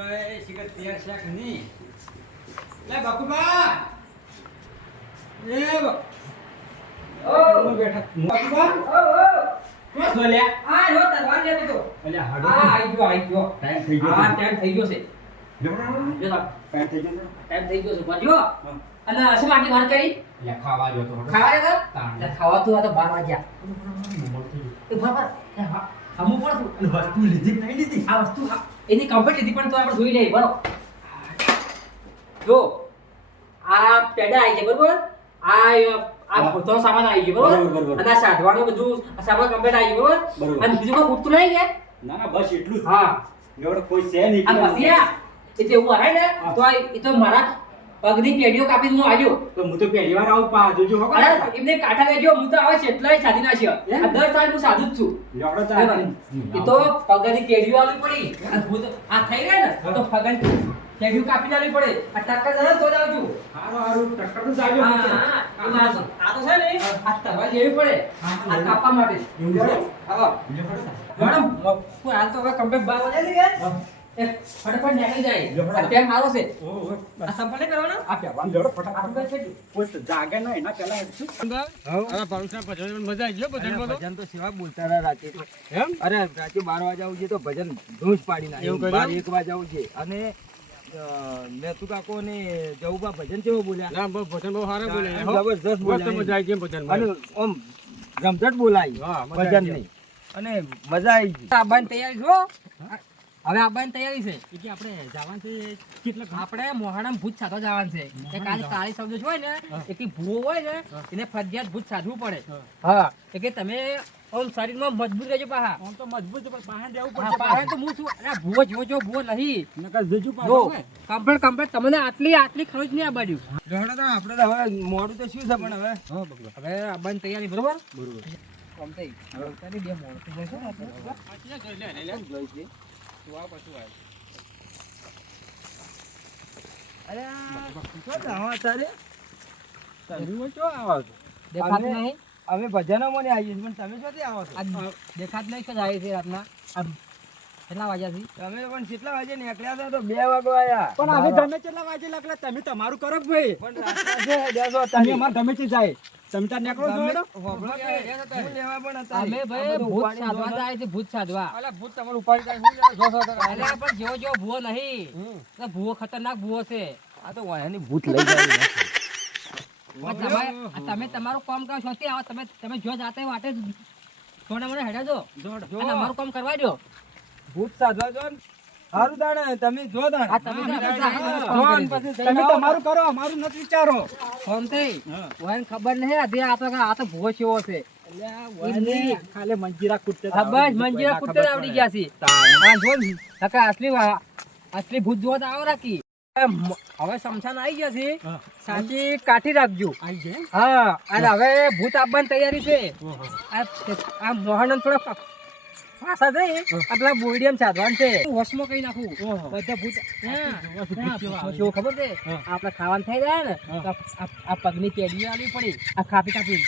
બકુભાઈ શિખર તૈયાર છે કે નહીં? લે બકુબા એ બેઠા બકુબા કોણ સોલ્યા આ જો તરવાર લેતો તો અલ્યા હાડો આઈ ગયો ટાઈમ થઈ ગયો ટાઈમ થઈ ગયો છે જો ટાઈમ થઈ ગયો ટાઈમ થઈ ગયો છે પાજો અને શું માટે વાત કરી લે ખાવા જો તો ખાવા દે તાણ. તો ખાવા તો આ તો 12 વાગ્યા એ બરાબર હમુ પણ વસ્તુ લીધી કે નહીં લીધી આ વસ્તુ એની કમ્પ્લીટ લીધી પણ તો આપણે જોઈ લઈએ બરાબર જો આ પેડા આવી છે બરાબર આ બધો સામાન આવી ગયો બરોબર, બરાબર બરોબર. અને આ સાધવાનું બધું સામાન કમ્પ્લીટ આવી ગયો બરાબર બરોબર. અને બીજું કોઈ ઉઠતું નહીં કે ના ના બસ એટલું જ હા એવડો કોઈ છે નહીં આ મસિયા એટલે એવું આવે ને તો એ તો મારા પગની પેઢીઓ કાપીને હું આવ્યો તો હું તો પહેલી વાર આવું પા જોજો હો અરે એમને કાંઠા લેજો હું તો આવે છે એટલાય સાધી નાખ્યો આ 10 સાલ હું સાધુ જ છું લેવડો એ તો પગની પેઢીઓ આલવી પડી આ ભૂત આ થઈ ગયા ને તો પગન પેઢીઓ કાપી આલવી પડે આ ટક્કર જરા તો જ આવજો હારું હારું ટક્કર તો જાજો આ તો છે ને આ તવા લેવી પડે આ કાપવા માટે હા મેડમ કોઈ હાલ તો હવે કમ્પ્લીટ 12 વાગે લઈ ગયા ફટાફટ નીકળી જાય આ ટાઈમ સારો છે આ સંપલ કરવાનો આ પહેવા લેવડો ફટાફટ આપણે છે કોઈ જાગે ના એના પહેલા હેડશું હવે પારુષા ભજન મજા આવી ગયો ભજન માં ભજન તો સેવા બોલતા રહ્યા રાતે એમ અરે રાતે 12 વાગે આવું છે તો ભજન ધૂસ પાડી એવું નાખ્યું કર્યું? 1 વાગે આવું છે અને મેતુ કાકો ને જવુબા ભજન કેવો બોલ્યા ના બહુ ભજન બહુ સારા બોલે હો. જબરજસ્ત મસ્ત બોલ્યા મજા આવી ગઈ ભજન અને આમ રમઝટ બોલાઈ હા, મજા ભજન આવી ની અને મજા આવી ગઈ આબાની તૈયારી છો હવે આબાની તૈયારી છે કે આપણે જવાનું છે કેટલા આપણે મોહાણામ ભૂત સાધવા જવાનું છે એ કાલે કાળી શબ્દ હોય ને એ કે ભૂવો હોય ને એને ફરજિયાત ભૂત સાધવું પડે હા એ કે તમે આમ શરીરમાં મજબૂત રહેજો પાહા આમ તો મજબૂત છે પણ બહાર દેવું હા, પડશે પાહા તો હું છું અરે ભૂવો જો ભૂવો નહીં નકર જજુ જો પાછો કમ્પ્લીટ તમને આટલી ખર્ચ નહીં આબાડ્યું રડો તો આપણે તો હવે મોડું તો શું છે પણ હવે હવે આબાની તૈયારી બરોબર આમ થઈ તારી બે મોડ તો જશો ને આપણે જોઈશે અરે શું જાવા તારે તમે શું આવો છો દેખાતું નહીં અમે ભજનોમાં ને આવીએ છીએ પણ તમે ક્યાંથી આવો છો આ દેખાતું નહીં કે જાય છે રાતના આમ કેટલા વાગ્યાથી તમે પણ કેટલા વાગે નીકળ્યા હતા તો 2 વાગે આયા પણ અમે ગમે કેટલા વાગે લાગલા તમે તમારું કરો કે ભાઈ પણ રાતના છે દેસો તમે અમાર ગમે તે જાય તમે તાર નીકળો છો હેડો હોબળો કે હું લેવા પણ હતા અમે ભાઈ ભૂત સાધવા જાય છે ભૂત સાધવા અલા ભૂત તમારું ઉપાડી જાય હું યાર જોશો તો અરે પણ જેવો ભૂવો નહીં તો ભૂવો ખતરનાક ભૂવો છે આ તો વાયાની ભૂત લઈ જાય તમે તમારું કામ કરો છો આવો તમે જો જાતે વાટે થોડા મને હેડા દો અને અમારું કામ કરવા દો ભૂત સાધવા જો સારું દાણે તમે જો દાણે આ તમે તમે તમારું કરો અમારું નથી વિચારો ફોન થઈ ઓને ખબર નહીં આ તો ભૂવો કેવો છે ખાલી મંજીરા કુટતે હા બસ મંજીરા કુત્તર આવડી ગયા છે આ જો નકા અસલી ભૂત જોવા તો આવો રાખી હવે સમસાન આવી ગયા છે સાચી કાઠી રાખજો આઈ જાય હા અને હવે ભૂત આપવાની તૈયારી છે આ મોહન થોડા પાછા જઈ આટલા બોડિયમ સાધવાન છે વસમો કઈ નાખું બધા ભૂત કેવું ખબર છે આપડે ખાવાનું થઈ જાય ને તો આ પગની પેઢી આવી પડી આ કાપી કાપી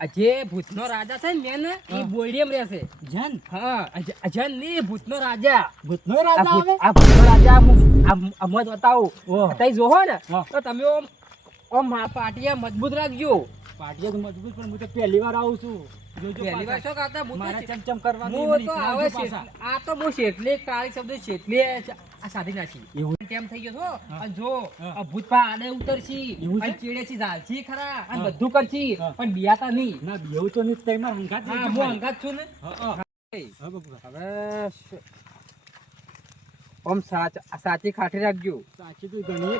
આ જે ભૂતનો રાજા છે ને મેન એ બોડિયમ રહેશે જન હા અજન ની ભૂતનો રાજા ભૂતનો રાજા આવે આ ભૂતનો રાજા આ મત બતાવું તઈ જોહો ને તો તમે ઓમ પાટિયા મજબૂત રાખજો પાટિયા તો મજબૂત પણ હું તો પહેલી વાર આવું છું જોજો પહેલી વાર શું કરતા મારા ચમચમ કરવાનું હું તો આવે છે આ તો હું શેટલી કાળી શબ્દ શેટલી આ સાધી નાખી એવું? ટેમ થઈ ગયો છો અને જો આ ભૂતપા આડે ઉતરશી એવું છે? અને ચેડેસી ઝાલશી ખરા અને બધું કરશી પણ બિયાતા નહીં ના બેવું તો નહીં તઈ માર હંગાત હા હું અંગાત છું ને હા બાપુ હવે ઓમ સાચી ખાટી રાખજો સાચી તો ગણી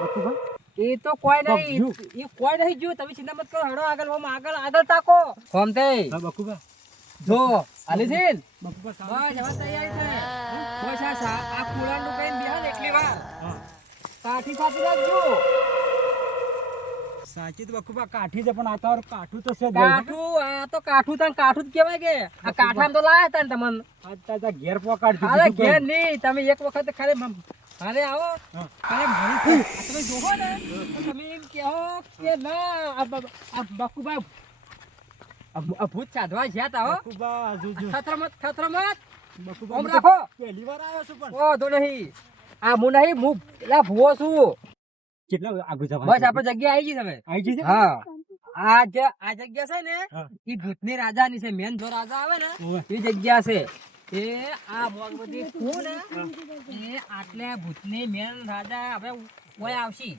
બાપુ એ તો કોઈ નહીં એ કોઈ નહીં જો તમે ચિંતા મત કરો હડો આગળ ઓમ આગળ તાકો ફોન તે હા બાપુ જો આલી છે બાપુ બસ હવે તૈયારી થઈ બસ આ કુળાનું કઈ બેહાન એકલી વાર કાઠી સાચી રાખજો સાચી તો બાપુ કાઠી છે પણ આ તો કાઠું તો છે જ કાઠું આ તો કાઠું તને કાઠું જ કહેવાય કે આ કાઠામાં તો લાયા તા ને તમને આજ તાજા ઘેર પોકાડ અરે ઘેર નહીં તમે એક વખત ખાલી અરે આવો અરે તમે જોવો ને તો તમે એમ કહો કે ના આ બકુભાઈ આ ભૂત સાધવા જ્યાં તા હો બાપુ જોજો ખતરમત આમ રાખો પહેલી વાર આવ્યો છું પણ ઓ તો નહીં આ હું નહીં હું પેલા ભૂવો છું કેટલા આગળ જવાનું બસ આપણે જગ્યા આવી ગઈ તમે આવી જશે હા આ જગ્યા છે ને એ ભૂતની રાજાની છે મેન જો રાજા આવે ને એ જગ્યા છે એ આ મોગબધી હું ને એ આટલે ભૂતની મેન રાજા હવે ઓય આવશી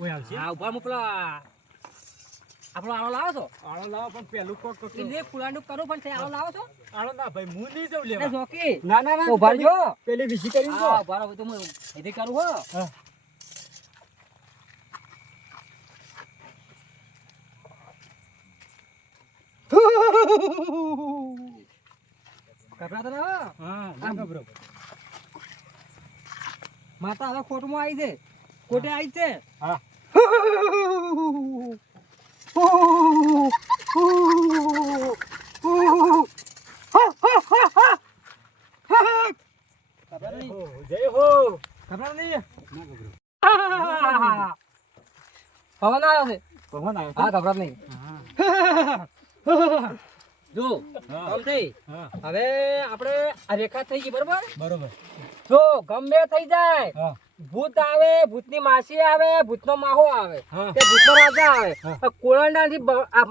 ઓય આવશે હા ઉભા મોકલો આપણો આળો લાવો છો આળો લાવો પણ પેલું કોક એટલે ફૂલાનું કરું પણ છે આળો લાવો છો આળો ના ભાઈ હું નહીં જાઉં એ લેવા જોકી ના ના ના ઉભા જો પેલી વિસી કરી દો હા ઉભા રહો તો હું એથી કરું હો હા કપડા તો ના હા ના ગભરો માતા હવે ખોટમાં આવી છે ખોટે આવી છે હા જય હો ખબર નહીં ના ગભરો પવન આવ્યો છે કોણ આવ્યો હા ખબર નહીં જો આમ થઈ હા હવે આપણે આ રેખા થઈ ગઈ બરોબર બરોબર જો ગમે થઈ જાય હા ભૂત આવે ભૂતની માસી આવે ભૂતનો માહો આવે હા. કે ભૂતનો રાજા આવે કોળંડાથી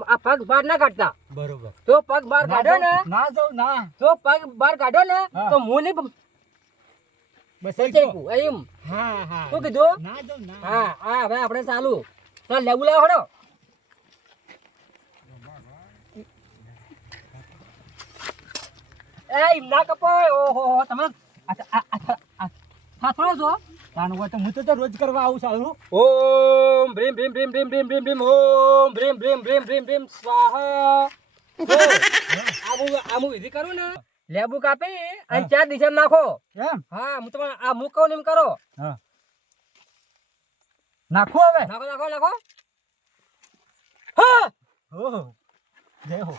આ પગ બહાર ના કાઢતા બરોબર જો પગ બહાર કાઢો ને ના જાઉં ના જો પગ બહાર કાઢો ને હા. તો હું નહીં બસ બચેકું એમ હા હા શું કીધું ના જાઉં ના હા હા હવે આપણે ચાલુ ચાલ લેવું લાવો હડો એ એમ ના કપાય ઓહો તમે થાથડો છો તાનું હોય તો હું તો રોજ કરવા આવું સારું ઓમ ભ્રીમ ભ્રીમ ભ્રીમ ભ્રીમ ભ્રીમ ભ્રીમ ભ્રીમ ઓમ ભ્રીમ ભ્રીમ ભ્રીમ ભ્રીમ ભ્રીમ સ્વાહા આમું વિધિ કરું ને લેબુ કાપી અને 4 દિશા નાખો એમ હા હું તમને આ મૂકો ને એમ કરો હા નાખો હવે નાખો નાખો નાખો હા ઓહો જય હો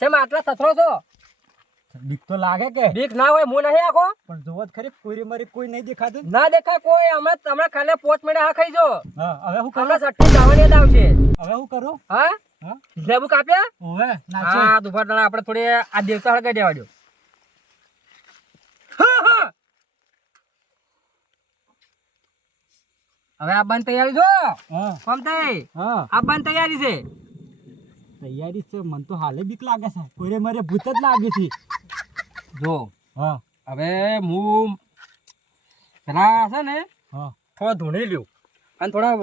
શેમાં આટલા થથરો છો બીક તો લાગે કે બીક ના હોય હું નહીં આખો પણ જોવો જ ખરી કોઈ મારી કોઈ નહીં દેખાતું ના દેખાય કોઈ હમણાં ખાલી 5 મિનિટ હા ખાઈ જો હા હવે હું કરું હમણાં 60 જવાની યાદ આવશે હવે હું કરું હા હા લેબુ કાપ્યા ઓવે નાખો હા દુપાર દાડા આપણે થોડી આ દેવતા હળગાઈ દેવા દો હવે આ બંધ તૈયારી જો હા સમતાઈ હા આ બંધ તૈયારી છે તૈયારી છે મને તો હાલે બીક લાગે છે કોઈ મારે ભૂત જ લાગે છે જો હા હવે હું પેલા છે ને હા થોડા ધૂણી લ્યો અને થોડા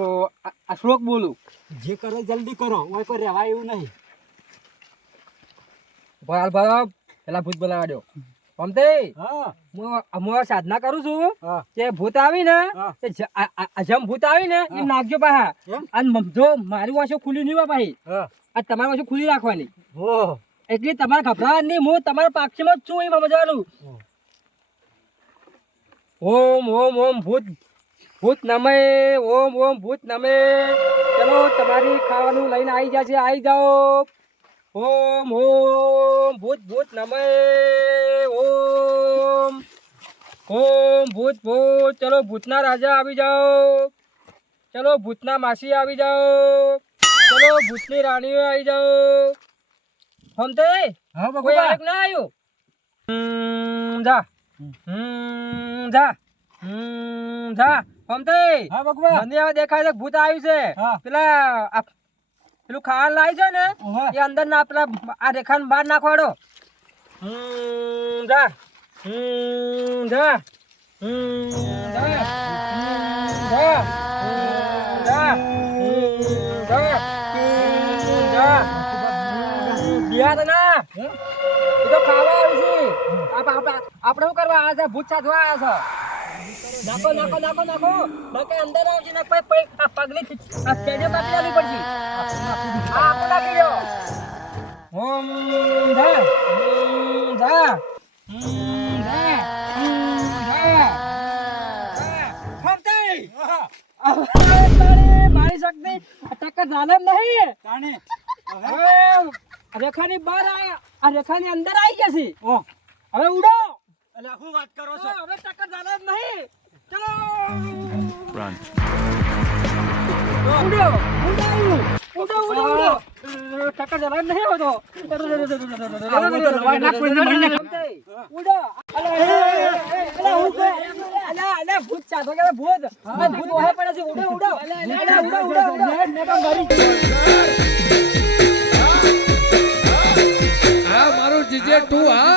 આ શ્લોક બોલું જે કરો જલ્દી કરો ઓય કોઈ રહેવાય એવું નહીં હાલ ભાવ પેલા ભૂત બોલાવા દો સમતે હા હું સાધના કરું છું હા કે ભૂત આવી ને હા. તે જેમ ભૂત આવી ને એમ નાખજો પાહા એમ? અને જો મારી વાંસો ખુલ્લી નહીં હોય પાહી હા આ તમારી વાંસો ખુલ્લી રાખવાની ઓ એટલે તમારે ગભરાવા નહીં હું તમારા પાક્ષીમાં જ છું એમાં મજાનું ઓમ ઓમ ઓમ ભૂત ભૂત નમે ઓમ ઓમ ભૂત નમે ચલો તમારી ખાવાનું લઈને આવી જશે આવી જાઓ ઓમ ઓમ ભૂત ભૂત નમે ઓમ ઓમ ભૂત ભૂત ચલો ભૂતના રાજા આવી જાઓ ચલો ભૂતના માસી આવી જાઓ ચલો ભૂતની રાણીઓ આવી જાઓ સમતે હા કોઈ બકુબા આગ ના આવ્યું જા જા જા સમતે હા બકુબા મને હવે દેખાય છે ભૂત આવ્યું છે હા. પેલા પેલું ખાવાનું લાવી છે ને ઓહે. એ અંદર ના પેલા આ રેખાને બહાર નાખવાડો જા જા આપણે શું કરવા આ છે ભૂત સાધવા આ છે નાખો નાખો નાખો નાખો નકે અંદર આવશે ને પછી આ પગલી આ પેડે કાપી લેવી પડશે આ આપણે નાખી દો ઓમ ધા ધા મારી શક્તિ ટક્કર ચાલે એમ નહીં તાણે હવે હવે રેખાની બહાર આ રેખાની અંદર આવી ગયા છે ઓ હવે ઉડો એટલે હું વાત કરો છો હવે ટક્કર ચાલે એમ નહીં ચલો ઉડો ઉડો ઉડો ઉડો ઉડો ટક્કર ચાલે એમ નહીં તો ઉડો અલા હું કે અલા ભૂત ચાતો કે ભૂત ભૂત ઓહે પડે છે ઉડો ઉડો ઉડો ને તો મરી આ મારું જીજે તું હા